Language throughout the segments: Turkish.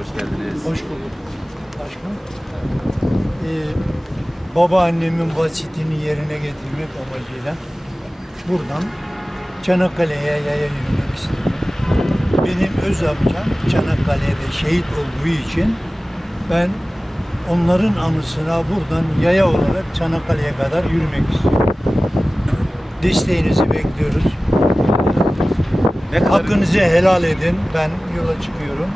Hoş geldiniz. Hoş bulduk. Başkan. Ee, babaannemin vasiyetini yerine getirmek amacıyla buradan Çanakkale'ye yaya yürümek istedim. Benim öz amcam Çanakkale'de şehit olduğu için ben onların anısına buradan yaya olarak Çanakkale'ye kadar yürümek istiyorum. Desteğinizi bekliyoruz. Ne kadar Hakkınızı helal edin. Ben yola çıkıyorum.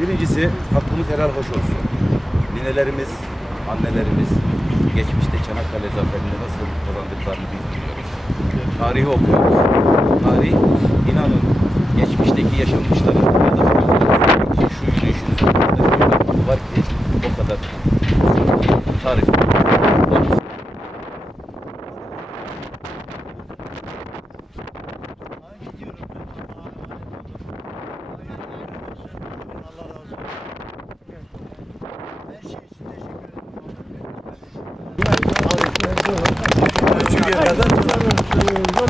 Birincisi hakkımız helal hoş olsun. Ninelerimiz, annelerimiz geçmişte Çanakkale zaferini nasıl kazandıklarını biz biliyoruz. Tarihi okuyoruz. Tarih inanın geçmişteki yaşanmışların ya da şu yürüyüşünüzün o kadar bir anlamı var ki o kadar tarif olmaz.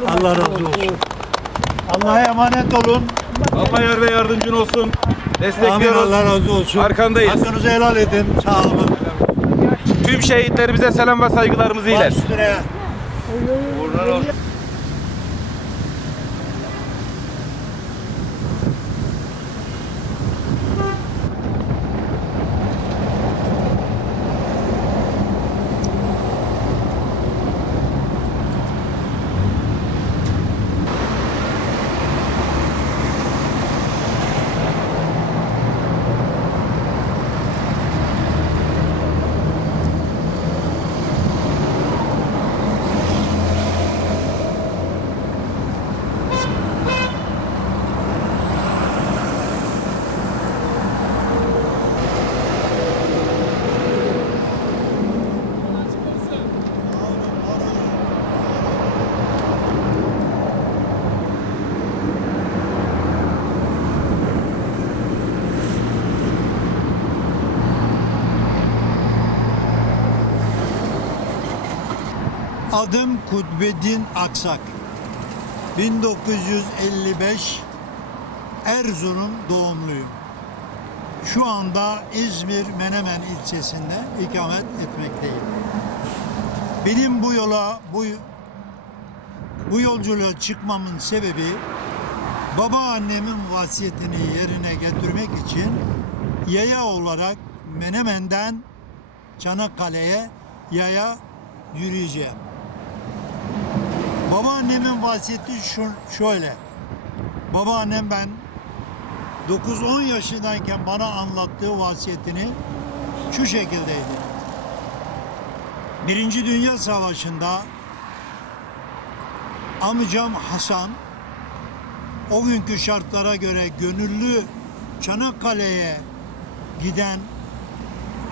Allah razı olsun. Allah'a emanet olun. Allah yar ve yardımcın olsun. Amin Destekliyoruz. Allah razı olsun. Arkandayız. Hakkınızı helal edin. Sağ olun. Tüm şehitlerimize selam ve saygılarımızı ilet. Baş üstüne. Adım Kutbedin Aksak. 1955 Erzurum doğumluyum. Şu anda İzmir Menemen ilçesinde ikamet etmekteyim. Benim bu yola bu bu yolculuğa çıkmamın sebebi babaannemin vasiyetini yerine getirmek için yaya olarak Menemen'den Çanakkale'ye yaya yürüyeceğim. Babaannemin vasiyeti şu, şöyle. Babaannem ben 9-10 yaşındayken bana anlattığı vasiyetini şu şekildeydi. Birinci Dünya Savaşı'nda amcam Hasan o günkü şartlara göre gönüllü Çanakkale'ye giden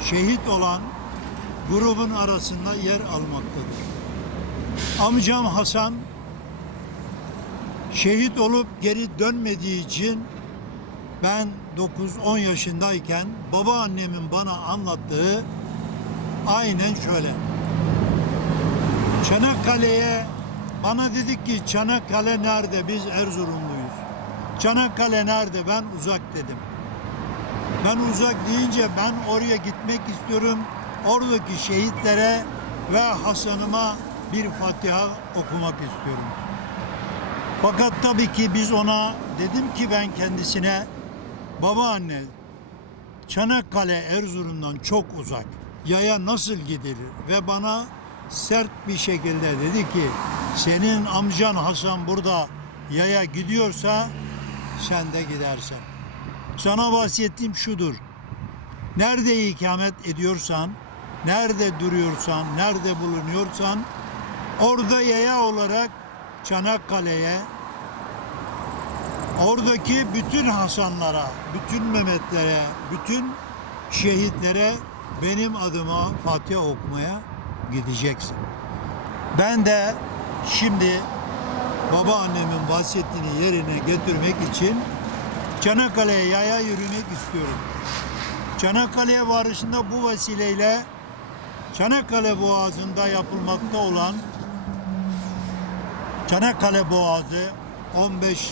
şehit olan grubun arasında yer almaktadır. Amcam Hasan şehit olup geri dönmediği için ben 9-10 yaşındayken babaannemin bana anlattığı aynen şöyle. Çanakkale'ye bana dedik ki Çanakkale nerede? Biz Erzurumluyuz. Çanakkale nerede? Ben uzak dedim. Ben uzak deyince ben oraya gitmek istiyorum. Oradaki şehitlere ve Hasan'ıma bir Fatiha okumak istiyorum. Fakat tabii ki biz ona dedim ki ben kendisine babaanne Çanakkale Erzurum'dan çok uzak. Yaya nasıl gidilir? Ve bana sert bir şekilde dedi ki senin amcan Hasan burada yaya gidiyorsa sen de gidersen. Sana bahsettiğim şudur. Nerede ikamet ediyorsan, nerede duruyorsan, nerede bulunuyorsan orada yaya olarak Çanakkale'ye oradaki bütün Hasanlara, bütün Mehmetlere, bütün şehitlere benim adıma Fatiha okumaya gideceksin. Ben de şimdi babaannemin vasiyetini yerine getirmek için Çanakkale'ye yaya yürümek istiyorum. Çanakkale'ye varışında bu vesileyle Çanakkale Boğazı'nda yapılmakta olan Çanakkale Boğazı 15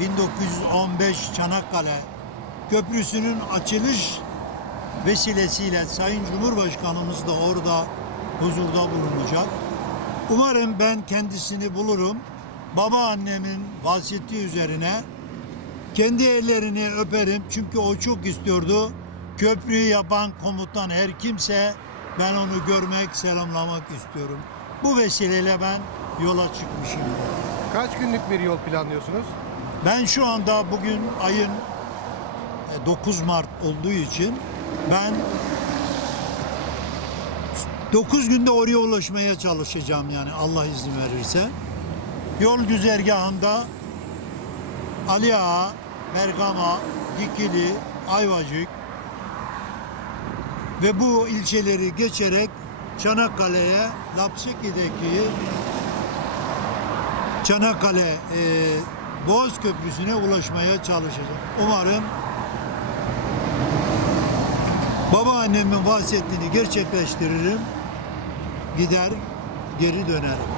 1915 Çanakkale Köprüsü'nün açılış vesilesiyle Sayın Cumhurbaşkanımız da orada huzurda bulunacak. Umarım ben kendisini bulurum. Babaannemin vasiyeti üzerine kendi ellerini öperim çünkü o çok istiyordu. Köprüyü yapan komutan her kimse ben onu görmek, selamlamak istiyorum. Bu vesileyle ben yola çıkmışım. Kaç günlük bir yol planlıyorsunuz? Ben şu anda bugün ayın e, 9 Mart olduğu için ben 9 günde oraya ulaşmaya çalışacağım yani Allah izin verirse. Yol güzergahında Ali Ağa, Bergama, Dikili, Ayvacık ve bu ilçeleri geçerek Çanakkale'ye, Lapseki'deki Çanakkale e, Boğaz Köprüsü'ne ulaşmaya çalışacağım. Umarım babaannemin vasiyetini gerçekleştiririm. Gider, geri dönerim.